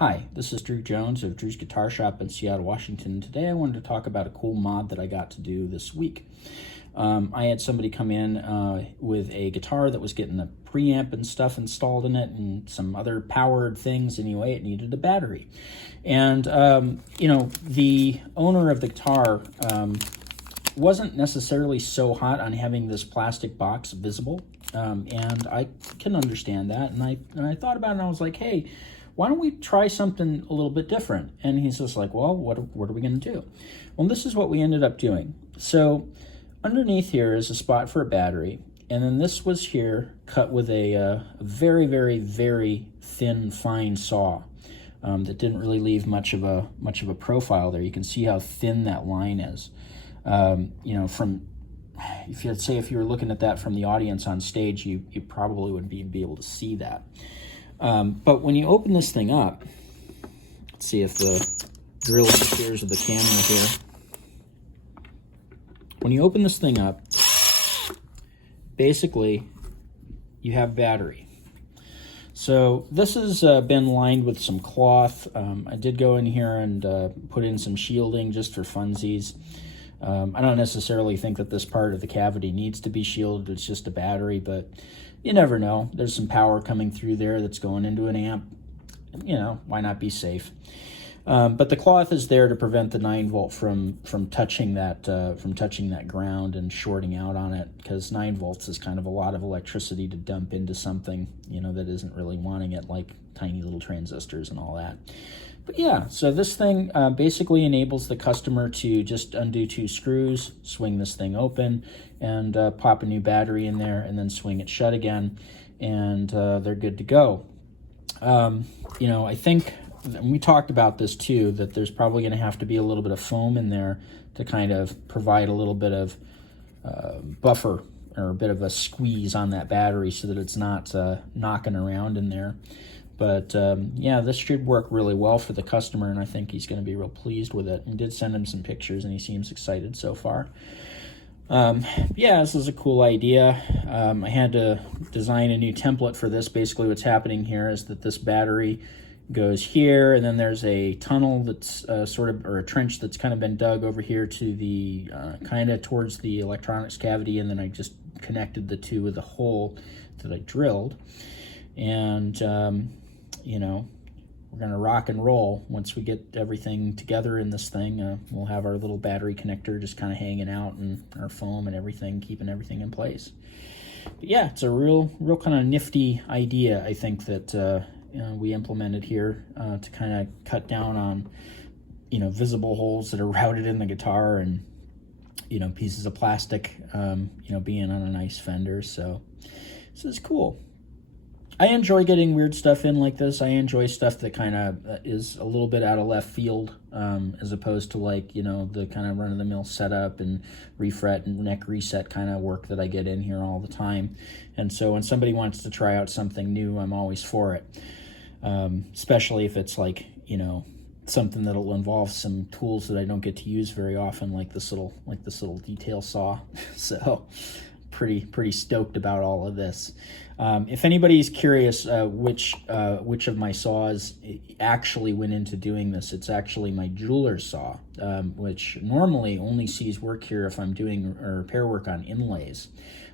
Hi, this is Drew Jones of Drew's Guitar Shop in Seattle, Washington. Today I wanted to talk about a cool mod that I got to do this week. I had somebody come in with a guitar that was getting a preamp and stuff installed in it and some other powered things. Anyway, it needed a battery. And, the owner of the guitar wasn't necessarily so hot on having this plastic box visible. And I can understand that. And I thought about it and I was like, hey, why don't we try something a little bit different? And he's just like, well, what are we going to do? Well, this is what we ended up doing. So underneath here is a spot for a battery. And then this was here cut with a very, very, very thin, fine saw that didn't really leave much of a profile there. You can see how thin that line is. If you were looking at that from the audience on stage, you probably wouldn't be able to see that. But when you open this thing up, let's see if the drill interferes with the camera here. When you open this thing up, basically you have battery. So this has been lined with some cloth. I did go in here and put in some shielding just for funsies. I don't necessarily think that this part of the cavity needs to be shielded. It's just a battery, but you never know. There's some power coming through there that's going into an amp. Why not be safe? But the cloth is there to prevent the 9-volt from touching that ground and shorting out on it, because 9 volts is kind of a lot of electricity to dump into something that isn't really wanting it, like tiny little transistors and all that. But yeah, so this thing basically enables the customer to just undo 2 screws, swing this thing open, and pop a new battery in there, and then swing it shut again, and they're good to go. I think, and we talked about this too, that there's probably going to have to be a little bit of foam in there to kind of provide a little bit of buffer or a bit of a squeeze on that battery so that it's not knocking around in there. But yeah, this should work really well for the customer, and I think he's going to be real pleased with it. I did send him some pictures, and he seems excited so far. Yeah, this is a cool idea. I had to design a new template for this. Basically what's happening here is that this battery goes here, and then there's a tunnel that's or a trench that's kind of been dug over here to the kind of towards the electronics cavity, and then I just connected the two with a hole that I drilled. And we're going to rock and roll. Once we get everything together in this thing, we'll have our little battery connector just kind of hanging out, and our foam and everything, keeping everything in place. But yeah, it's a real kind of nifty idea, I think, that we implemented here to kind of cut down on, visible holes that are routed in the guitar, and, pieces of plastic, being on a nice fender. So this is cool. I enjoy getting weird stuff in like this. I enjoy stuff that kind of is a little bit out of left field, as opposed to the kind of run-of-the-mill setup and refret and neck reset kind of work that I get in here all the time. And so when somebody wants to try out something new, I'm always for it, especially if it's something that'll involve some tools that I don't get to use very often, like this little detail saw. So pretty stoked about all of this. If anybody's curious which of my saws actually went into doing this, it's actually my jeweler's saw, which normally only sees work here if I'm doing repair work on inlays.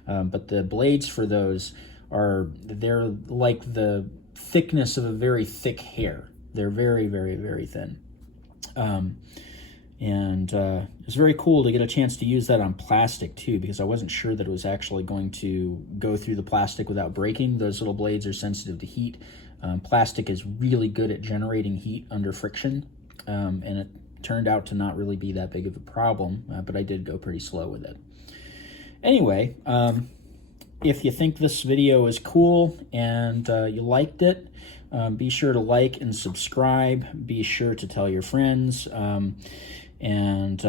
But the blades for those they're like the thickness of a very thick hair. They're very, very, very thin. And it's very cool to get a chance to use that on plastic too, because I wasn't sure that it was actually going to go through the plastic without breaking. Those little blades are sensitive to heat. Plastic is really good at generating heat under friction, and it turned out to not really be that big of a problem, but I did go pretty slow with it. Anyway, if you think this video is cool and you liked it, be sure to like and subscribe. Be sure to tell your friends. And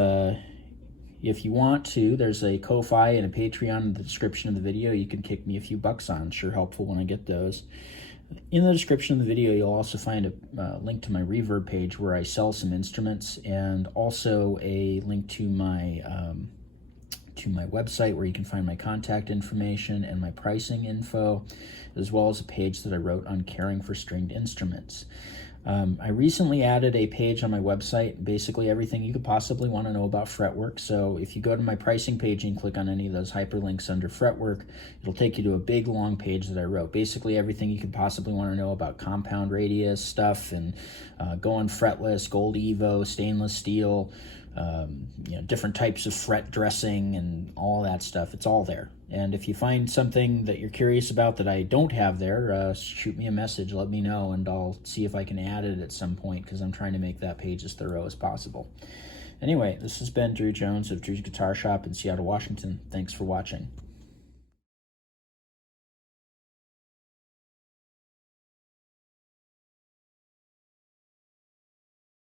if you want to, there's a Ko-Fi and a Patreon in the description of the video. You can kick me a few bucks on. Sure helpful when I get those. In the description of the video, you'll also find a link to my Reverb page where I sell some instruments, and also a link to my website where you can find my contact information and my pricing info, as well as a page that I wrote on caring for stringed instruments. I recently added a page on my website, basically everything you could possibly want to know about fretwork. So if you go to my pricing page and click on any of those hyperlinks under fretwork, it'll take you to a big long page that I wrote. Basically everything you could possibly want to know about compound radius stuff and going fretless, gold Evo, stainless steel, different types of fret dressing and all that stuff. It's all there. And if you find something that you're curious about that I don't have there, shoot me a message, let me know, and I'll see if I can add it at some point, because I'm trying to make that page as thorough as possible. Anyway, this has been Drew Jones of Drew's Guitar Shop in Seattle, Washington. Thanks for watching.